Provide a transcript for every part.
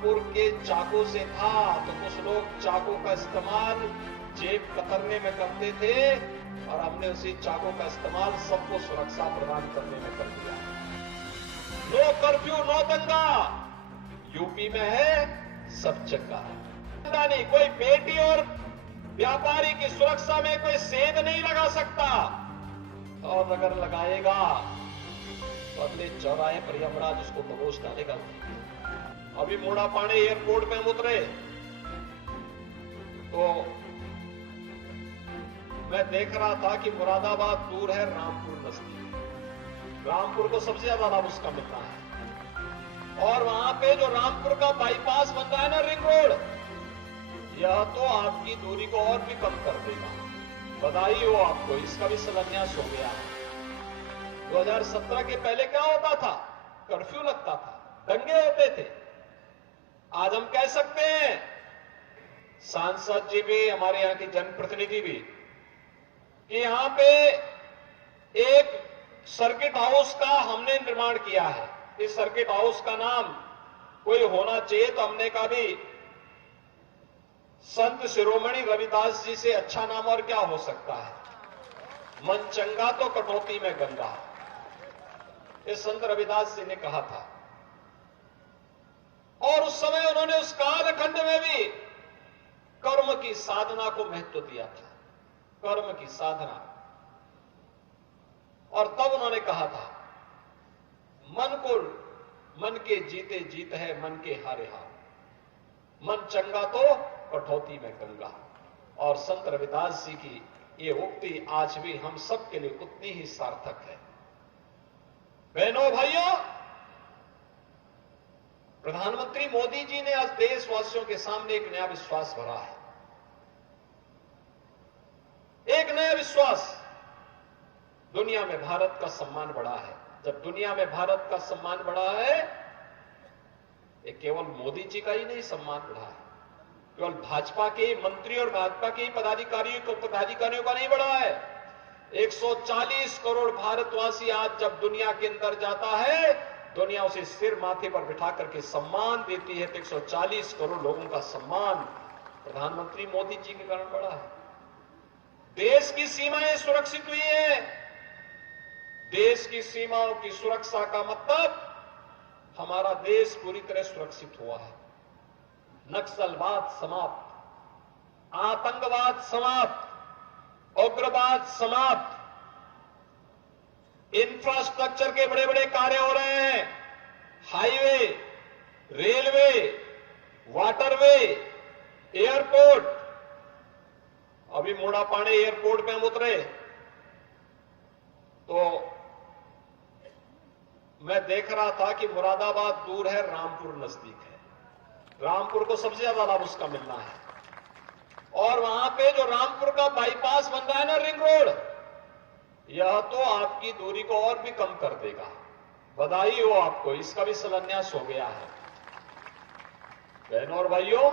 रामपुर के चाकू से था, तो कुछ लोग चाकू का इस्तेमाल जेब कतरने में करते थे और हमने उसी चाकू का इस्तेमाल सबको सुरक्षा प्रदान करने में कर दिया। नो कर्फ्यू नो दंगा, यूपी में है सब चंगा। नहीं, कोई बेटी और व्यापारी की सुरक्षा में कोई सेंध नहीं लगा सकता, और अगर लगाएगा तो अगले चौराहे पर यमराज उसको दबोच डालेगा। अभी मोड़ापाड़े एयरपोर्ट में हम उतरे तो मैं देख रहा था कि मुरादाबाद दूर है, रामपुर नजदीक। रामपुर को सबसे ज्यादा लाभ उसका मिलता है, और वहां पे जो रामपुर का बाईपास बन रहा है ना, रिंग रोड, यह तो आपकी दूरी को और भी कम कर देगा। बधाई हो आपको, इसका भी शिलान्यास हो गया। 2017 के पहले क्या होता था? कर्फ्यू लगता था, दंगे होते थे। आज हम कह सकते हैं, सांसद जी भी, हमारे यहां की जनप्रतिनिधि भी, कि यहां पे एक सर्किट हाउस का हमने निर्माण किया है। इस सर्किट हाउस का नाम कोई होना चाहिए, तो हमने कहा भी संत शिरोमणि रविदास जी से अच्छा नाम और क्या हो सकता है? मन चंगा तो कटौती में गंगा, ये संत रविदास जी ने कहा था। और उस समय उन्होंने उस कालखंड में भी कर्म की साधना को महत्व दिया था, कर्म की साधना। और तब उन्होंने कहा था, मन के जीते जीत है, मन के हारे हार, मन चंगा तो कठौती में गंगा। और संत रविदास जी की ये उक्ति आज भी हम सब के लिए उतनी ही सार्थक है। बहनों भाइयों, प्रधानमंत्री मोदी जी ने आज देशवासियों के सामने एक नया विश्वास भरा है, एक नया विश्वास। दुनिया में भारत का सम्मान बढ़ा है। जब दुनिया में भारत का सम्मान बढ़ा है, ये केवल मोदी जी का ही नहीं सम्मान बढ़ा है, केवल भाजपा के मंत्री और भाजपा के पदाधिकारियों का नहीं बढ़ा है। 140 करोड़ भारतवासी आज जब दुनिया के अंदर जाता है, दुनिया उसे सिर माथे पर बिठा करके सम्मान देती है। तो 140 करोड़ लोगों का सम्मान प्रधानमंत्री मोदी जी के कारण बढ़ा है। देश की सीमाएं सुरक्षित हुई है। देश की सीमाओं की सुरक्षा का मतलब हमारा देश पूरी तरह सुरक्षित हुआ है। नक्सलवाद समाप्त, आतंकवाद समाप्त, उग्रवाद समाप्त, इंफ्रास्ट्रक्चर के बड़े बड़े कार्य हो रहे हैं। Highway, railway, waterway, airport. अभी मोड़ापाड़े एयरपोर्ट में हम उतरे तो मैं देख रहा था कि मुरादाबाद दूर है, रामपुर नजदीक है। रामपुर को सबसे ज्यादा लाभ उसका मिलना है, और वहां पे जो रामपुर का बाईपास बन रहा है ना, रिंग रोड, यह तो आपकी दूरी को और भी कम कर देगा। बधाई हो आपको, इसका भी शिलान्यास हो गया है। बहनों और भाइयों,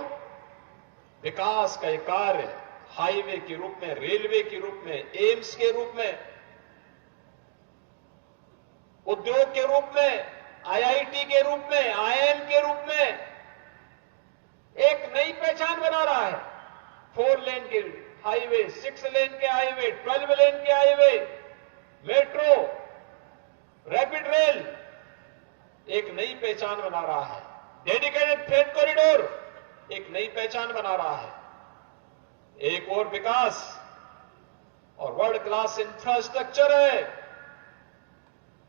विकास का एक कार्य हाईवे के रूप में, रेलवे के रूप में, एम्स के रूप में, उद्योग के रूप में, आईआईटी के रूप में, आईआईएम के रूप में एक नई पहचान बना रहा है। 4 लेन के हाईवे, 6 लेन के हाईवे, 12 लेन के हाईवे, मेट्रो, रैपिड रेल एक नई पहचान बना रहा है। डेडिकेटेड फ्रेट कॉरिडोर एक नई पहचान बना रहा है। एक और विकास और वर्ल्ड क्लास इंफ्रास्ट्रक्चर है,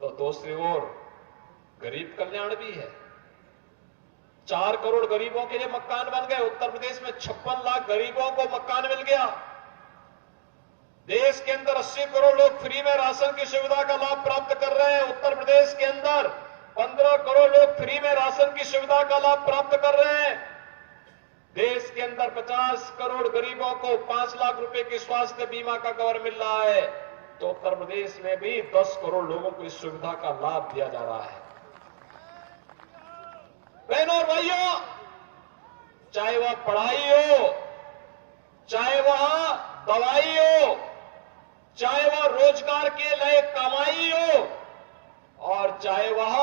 तो दूसरी ओर गरीब कल्याण भी है। 4 करोड़ गरीबों के लिए मकान बन गए। उत्तर प्रदेश में 56 लाख गरीबों को मकान मिल गया। देश के अंदर 80 करोड़ लोग फ्री में राशन की सुविधा का लाभ प्राप्त कर रहे हैं। उत्तर प्रदेश के अंदर 15 करोड़ लोग फ्री में राशन की सुविधा का लाभ प्राप्त कर रहे हैं। देश के अंदर 50 करोड़ गरीबों को 5 लाख रुपए की स्वास्थ्य बीमा का कवर मिल रहा है, तो उत्तर प्रदेश में भी 10 करोड़ लोगों को इस सुविधा का लाभ दिया जा रहा है। बहनों और भाइयों, चाहे वह पढ़ाई हो, चाहे वह दवाई हो, चाहे वह रोजगार के लिए कमाई हो, और चाहे वह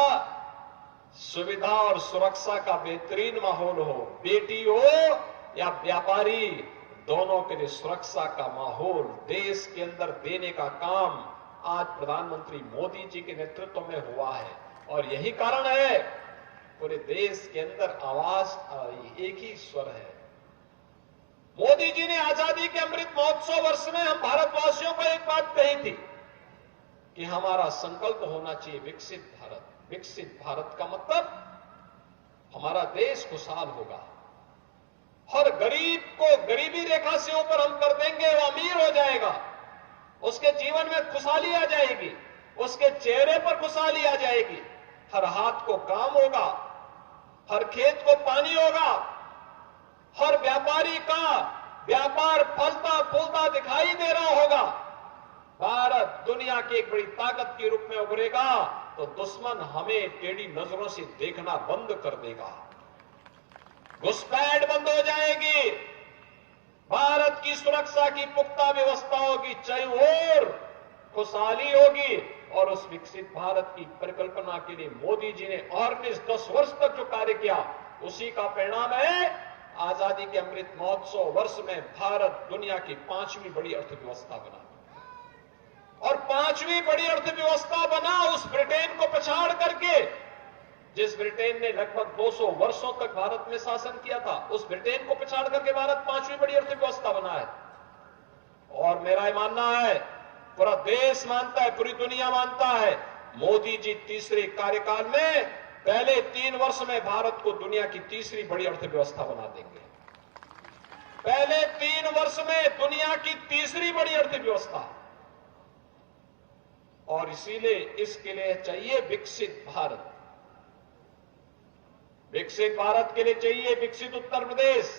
सुविधा और सुरक्षा का बेहतरीन माहौल हो, बेटी हो या व्यापारी, दोनों के लिए सुरक्षा का माहौल देश के अंदर देने का काम आज प्रधानमंत्री मोदी जी के नेतृत्व में हुआ है। और यही कारण है पूरे देश के अंदर आवाज एक ही स्वर है। मोदी जी ने आजादी के अमृत महोत्सव वर्ष में हम भारतवासियों को एक बात कही थी कि हमारा संकल्प होना चाहिए विकसित भारत। विकसित भारत का मतलब हमारा देश खुशहाल होगा, हर गरीब को गरीबी रेखा से ऊपर हम कर देंगे, वो अमीर हो जाएगा, उसके जीवन में खुशहाली आ जाएगी, उसके चेहरे पर खुशहाली आ जाएगी, हर हाथ को काम होगा, हर खेत को पानी होगा, हर व्यापारी का व्यापार फलता फूलता दिखाई दे रहा होगा। भारत दुनिया की एक बड़ी ताकत के रूप में उभरेगा तो दुश्मन हमें टेढ़ी नजरों से देखना बंद कर देगा, घुसपैठ बंद हो जाएगी, भारत की सुरक्षा की पुख्ता व्यवस्था होगी, चारों ओर खुशहाली होगी। और उस विकसित भारत की परिकल्पना के लिए मोदी जी ने और 10 वर्ष तक जो कार्य किया, उसी का परिणाम है आजादी के अमृत महोत्सव वर्ष में भारत दुनिया की 5वीं बड़ी अर्थव्यवस्था बना। और 5वीं बड़ी अर्थव्यवस्था बना उस ब्रिटेन को पछाड़ करके, जिस ब्रिटेन ने लगभग 200 वर्षों तक भारत में शासन किया था, उस ब्रिटेन को पछाड़ करके भारत 5वीं बड़ी अर्थव्यवस्था बना है। और मेरा मानना है, पूरा देश मानता है, पूरी दुनिया मानता है, मोदी जी तीसरे कार्यकाल में पहले 3 वर्ष में भारत को दुनिया की तीसरी बड़ी अर्थव्यवस्था बना देंगे। पहले 3 वर्ष में दुनिया की तीसरी बड़ी अर्थव्यवस्था। और इसीलिए इसके लिए चाहिए विकसित भारत। विकसित भारत के लिए चाहिए विकसित उत्तर प्रदेश,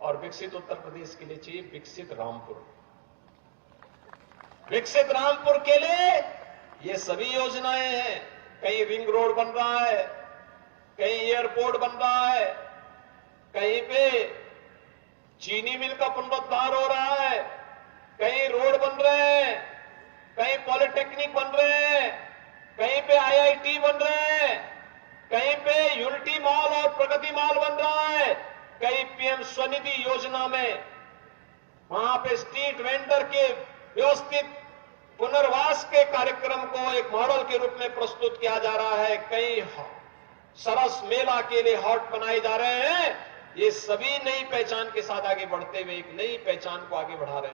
और विकसित उत्तर प्रदेश के लिए चाहिए विकसित रामपुर। विकसित रामपुर के लिए ये सभी योजनाएं हैं। कहीं रिंग रोड बन रहा है, कहीं एयरपोर्ट बन रहा है, कहीं पे चीनी मिल का पुनरुद्धार हो रहा है, कहीं रोड बन रहे हैं, कहीं पॉलिटेक्निक बन रहे हैं, कहीं पे आईआईटी बन रहे हैं, कहीं पे यूनिटी मॉल और प्रगति मॉल बन रहा है, कहीं पीएम स्वनिधि योजना में वहां पे स्ट्रीट वेंडर के व्यवस्थित पुनर्वास के कार्यक्रम को एक मॉडल के रूप में प्रस्तुत किया जा रहा है, कई सरस मेला के लिए हॉट बनाए जा रहे हैं। ये सभी नई पहचान के साथ आगे बढ़ते हुए एक नई पहचान को आगे बढ़ा रहे हैं।